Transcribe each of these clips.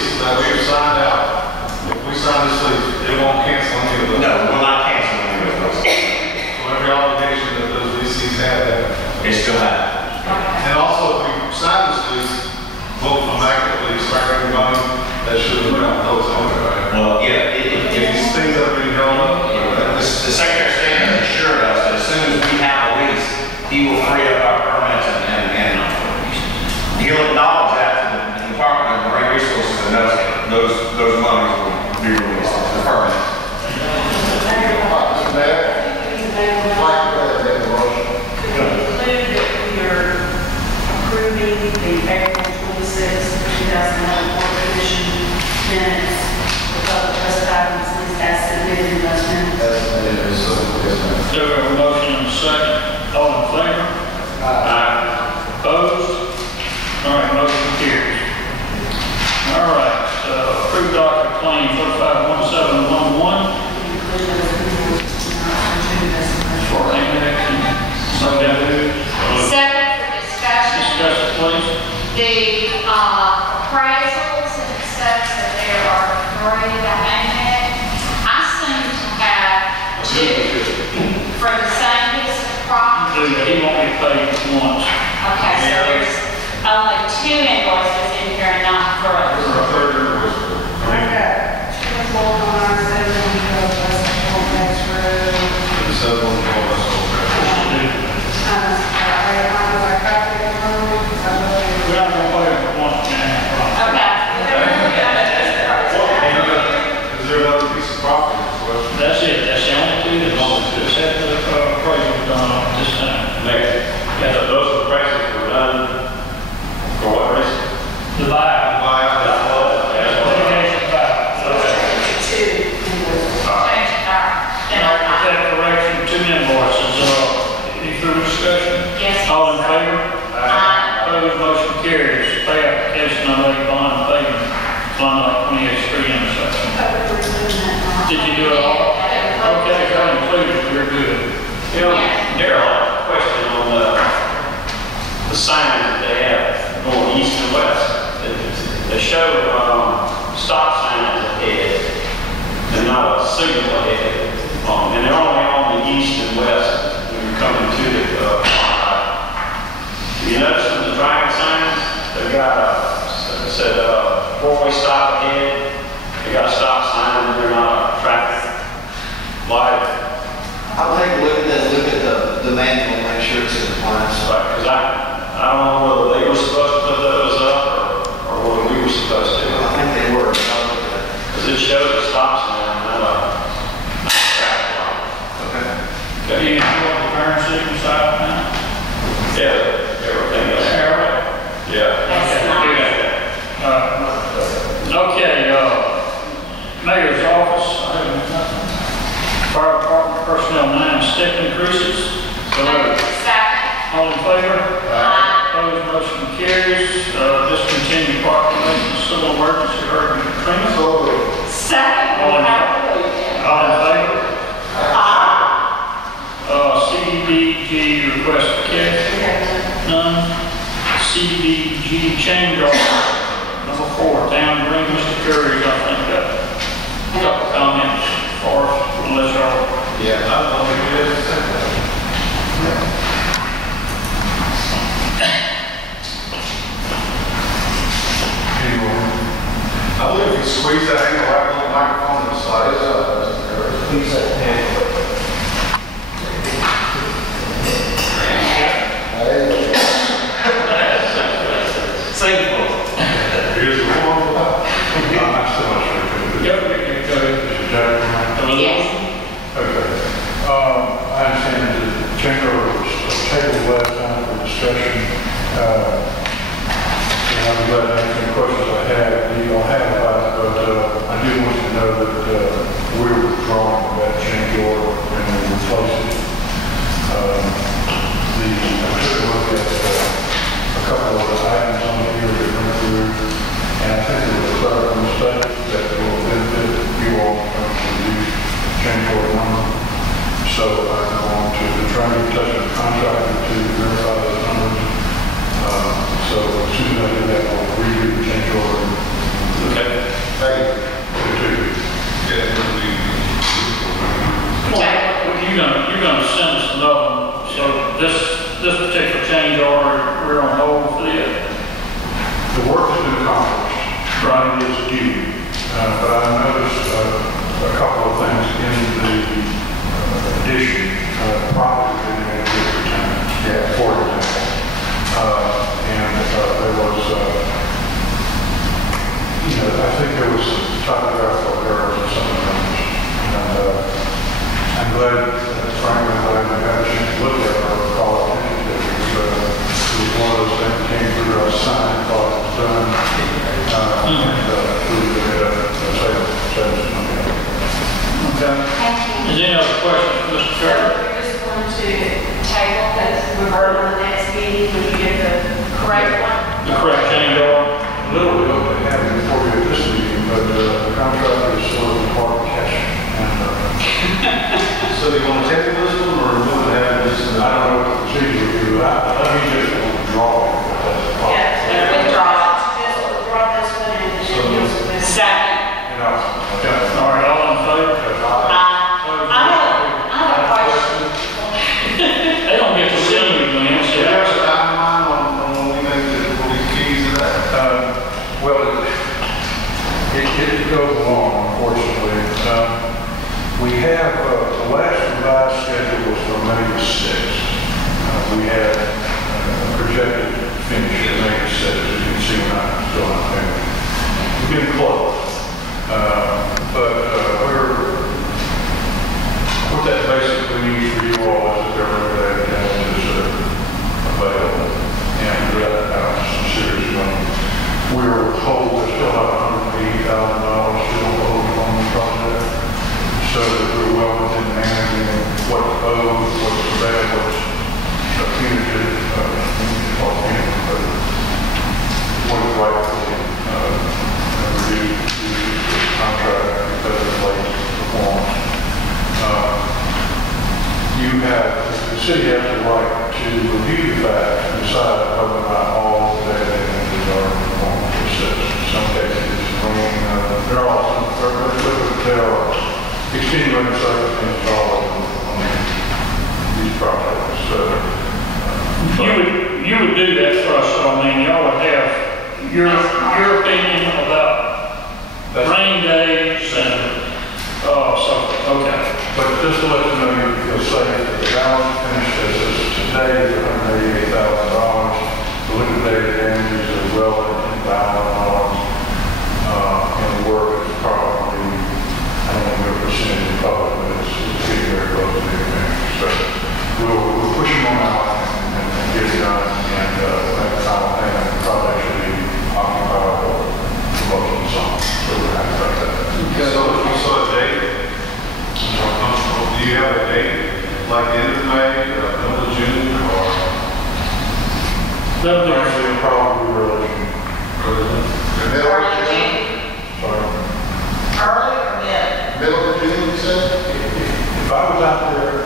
lease that we have signed out, if we sign this lease, it won't cancel any of those. No, we're not canceling any of those. So every obligation that those leases have, that. They still have. And also, if we sign this lease, vote for actively starting money, that should have been on those anyway. Well, yeah, If these things are being held up, the Secretary of State has assured us that as soon as we have a lease, he will free up our permits and he'll acknowledge that to the Department of Marine Resources and those monies will be released to the permit. Mr. Mayor, I'd like to make a motion. Conclude that we are approving the April 26, 2011 Board Commission minutes for public trust items as submitted in those minutes. As submitted, so, yes, ma'am. So we have a motion and a second. All in favor? Aye. Opposed? All right, motion carries. All right, approved docket claim 451711 for annex and Second for discussion. discuss it, please. The appraisals, and it says that there are 3 that annex. I seem to have 2 for the same piece of property. He won't be paid once. Okay, so there's only 2 invoices in here and not 3. We're not going to pay him for once now. is there another piece of property as well? That's it. That's the only 2 that's had the appraisal done on this time. Yeah, so those appraisals were done for what reason? The buyout. Litigation buyout. With that correction, 2 invoices. Any further discussion? Yes. All in favor? Aye. Opposed, motion carries. Pay application on a bond payment, Fund like 28th Street intersection. Did you do it all? Okay, if I included it, you're good. You know, Darryl, I have a question on the signs that they have going east and west. They show stop signs ahead and not a signal ahead. And they're only on the east and west when you're coming to the you notice in the driving signs, they've got said 4-way stop ahead. They got a stop sign and they're not a traffic light. I'll take a look at that, look at the manual, make sure it's in compliance. Because I don't know whether they were supposed to put those up or whether we were supposed to. I think they were, but I'll look at it. Because it shows a stop sign, not a traffic light. Okay. Do you know what the turn signal side now? Yeah, everything else. Yeah. Okay, Mayor's office, I have nothing. Fire Department personnel 9 step increases. So Second. all in favor? Aye. Opposed, motion carries. Discontinue proclamation of civil emergency hurricane Katrina. Second. All in favor? Aye. CDBG request for cash. None. CDBG change order. Number 4, Town Green, Mr. Curry, I think got a couple comments for us, unless y'all. Yeah, I don't think it is. I believe if you squeeze that angle right on the microphone and slide it up, please that hand. Here's the one. I'm not so much sure. Go. Yes. Okay. I understand that the change order was tabled last time for discussion. And I'm glad to answer any questions I have. You don't have about it, but I do want you to know that we're withdrawing that change order and we'll replace it. I took a look at a couple of the items on here that went through, and I think there was a clerical mistake that will benefit you all from the reduced change order number. So I'm going to try to touch the contractor to verify those numbers. So as soon as I do that, I'll redo due. But I noticed a couple of things in the addition, property that they had to return. Yeah. For example. And there was, I think there was some typographical errors or something. And I'm glad, frankly, that I had a chance to look at it or call attention to it. It was one of those things that came through our sign, thought it was done. Okay. Is there any other questions, Mr. Chairman? We're just going to table this, revert on the next meeting when you get the correct one. The correct change order? A little bit of it happened before we had this meeting, but the contractor is still in the park cash. So do you want to table this one, or do you want to have this? I don't know what the procedure would be. Let me just withdraw it. Yeah, withdraw this one and then second. All right, all in favor? I have a question. They don't get to see you, man, so There's a timeline on when we make these keys and that. Well, it goes along, unfortunately. We have, the last revised schedule was for May the 6th. We had projected finish at May the 6th, as you can see when I'm still on there. We're getting close. What that basically means for you all is that there are other damages that are available, and some serious money. We're told we still have $180,000 still owed on the project, so that we're well within managing what's owed, what's available, what's punitive, what is rightfully reduced contract because of late performance. The city has the right to review the facts and decide whether or not all the data damages are going to persist. In some cases, there are extenuating circumstances all on these projects. you would do that for us, so I mean, y'all would have your opinion about rain days and, okay. But just to let you know, you feel safe that the balance finished as is today is $188,000. The liquidated damages are well in $10,000. And the work is probably, I don't want to give a percentage in public, but it's getting very close to being finished. So we'll push them on out and get it done and make a final payment. The project should be occupied for most of the summer. So we're happy about that. So if you saw a date, do you have a date, like the end of May, or middle of June, or? Actually, probably early. Middle of June? Sorry. Early or mid? Middle of June, you said? If I was out there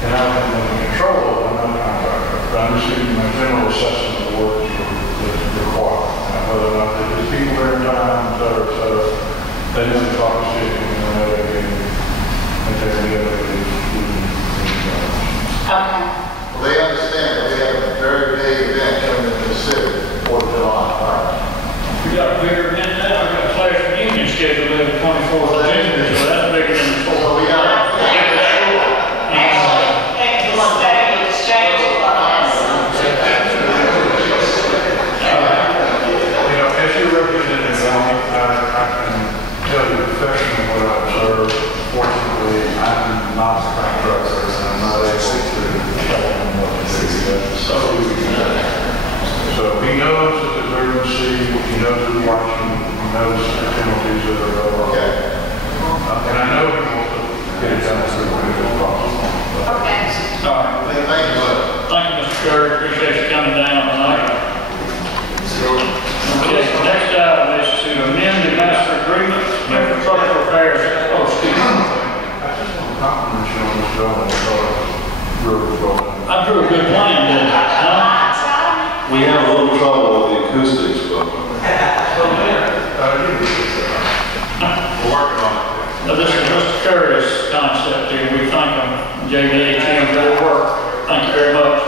and I was in control of it, I'm not a contractor, but I'm just giving my general assessment of the work that's required. And whether or not there's people there in time, et cetera, they know the talk to city and they know Okay. Well, they understand that we have a very big event coming into the city, 4th of July, right? We got a bigger event now, we got a class reunion scheduled in the 24th of June, so that's bigger than the 4th. We got as your representative, I can tell you professionally what I observed. Fortunately, I'm not a contractor, and I'm not able to tell him what to do. So he knows that there's urgency, he knows who's watching, he knows the penalties that are over. Okay. And I know he wants to get it done as quickly as possible. Okay. All right. Thank you, sir. Thank you, Mr. Curry, appreciate you coming down tonight. Okay, next item is to amend the master agreement for infrastructure repairs. Oh, excuse me. I just want to compliment you on this job, and really well done. I drew a good plan, didn't I? Huh? We have a little trouble with the acoustics, but we're working on it. Now, this is Mr. Curry's concept here. We thank him, JDHM, for their work. Thank you very much.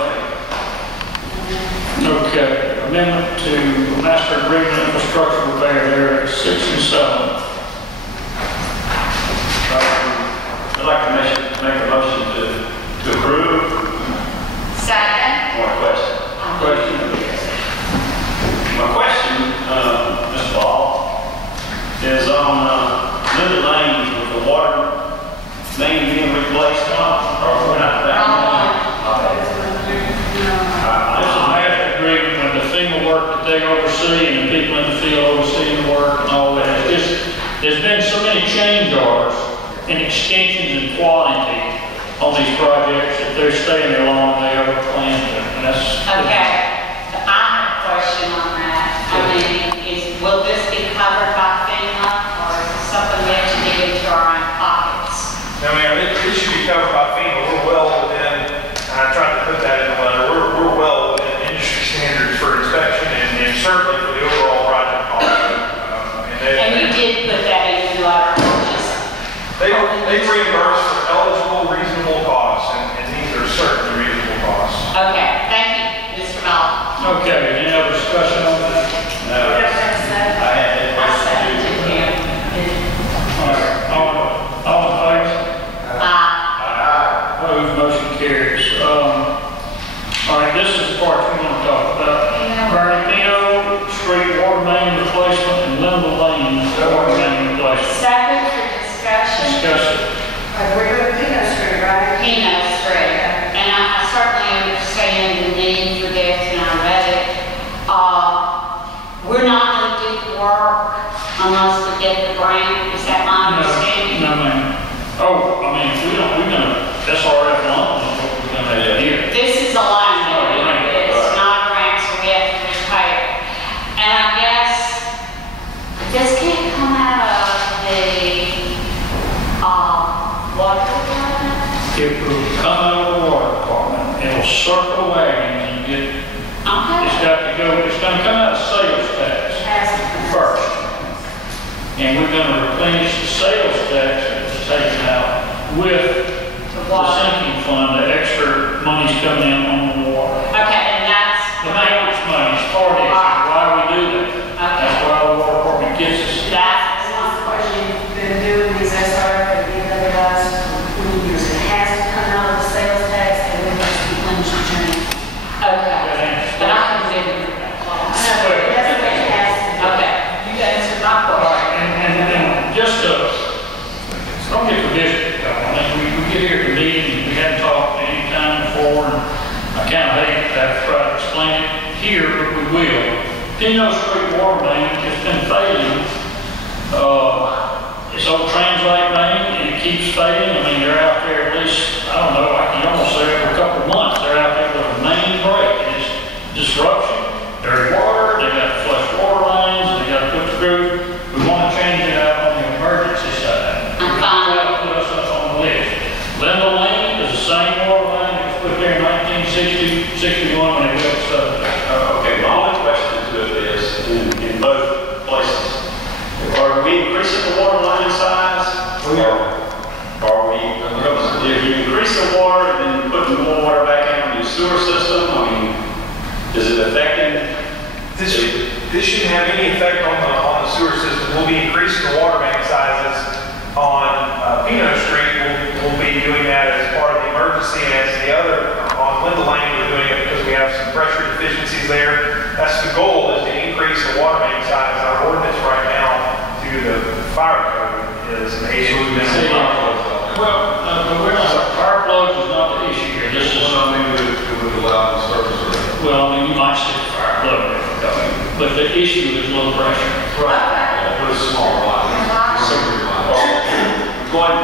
Okay, amendment to master agreement infrastructure repair area 6 and So, I'd like to make a motion to approve. Second. One question. My question, Mr. Ball, is on Linda Lane with the water main being replaced on, or we're not that? there's a master agreement with the FEMA work that they oversee and the people in the field overseeing the work and all that. It's just, there's been so many change orders and extensions in quality on these projects that they're staying there longer than they ever planned to. And that's. Okay, I have a question on that. I mean, will this be covered by FEMA, or is it something we have to dig into our own pockets? I mean, it should be covered by FEMA. We're well within, and I tried to put that in the letter, we're well within industry standards for inspection and certainly for the overall project cost. And you did put that in the letter, just. They reimburse for eligible, reasonable costs, and these are certainly reasonable costs. Okay, thank you, Mr. Mel. Okay, any other discussion on that? No. I had that I question seconded too. him. All in favor? Opposed, motion carries. All right, this is the part we want to talk about. Bernardino Street water main replacement and Linda Lane water main replacement. Second for discussion. Discuss it. We're going to Pino Street, right? Pino Street, and I certainly understand the need for this, and I read it. We're not going to do the work unless we get the grant, is that my understanding? No, ma'am. Oh, I mean, we're gonna, SRF loan is what we're gonna have here. This is a line, it's not a grant, so we have to repay it. And I guess, this can't come out of the, water department? It will come out of the water department, it'll circle wagons and get, Okay. it's gonna come out of sales tax first. And we're gonna replenish the sales tax that's taken out with the sinking fund, the extra money's coming in on the water. Okay, and that's. The maintenance money is part of it, why we do that. That's why the water department gets us. That's One question, you've been doing these SRF and the other guys for 20 years. It has to come out of the sales tax and we must replenish the drain. okay. But I can do it. That's what it has to do. Okay, you answered my All question. right, and just don't get the district going. I mean, we get here to meet and we hadn't talked any time before, and I kind of hate to have to try to explain it here, but we will. Pino Street water main has been failing. It's old Translate main, and it keeps failing. I mean, they're out there at least, I don't know, I can almost say every couple of months, they're out there with a main break, and it's disruption, dirty water, they got to flush water lines, they got to put the screw. We want to change it out on the emergency side. I'm fine. That'll put us up on the list. Linda Lane is the same water line that was put there in 1960, 61 when they built the subdivision. Okay, my only question to it is, in both places, are we increasing the water line size? Or are we, if you increase the water and then putting more water back into the sewer system, I mean, is it affecting? This shouldn't have any effect on the sewer system. We'll be increasing the water main sizes on Pino Street. We'll be doing that as part of the emergency, and as the other, on Linda Lane, we're doing it because we have some pressure deficiencies there. That's the goal, is to increase the water main size. Our ordinance right now through the fire code is an 8-inch minimum. Well, but we're not, fire plugs is not the issue here. This is, Something that would allow the service or. well, I mean, you might stick a fire plug in, but the issue is low pressure. Right. Put a small line. Simple line. Going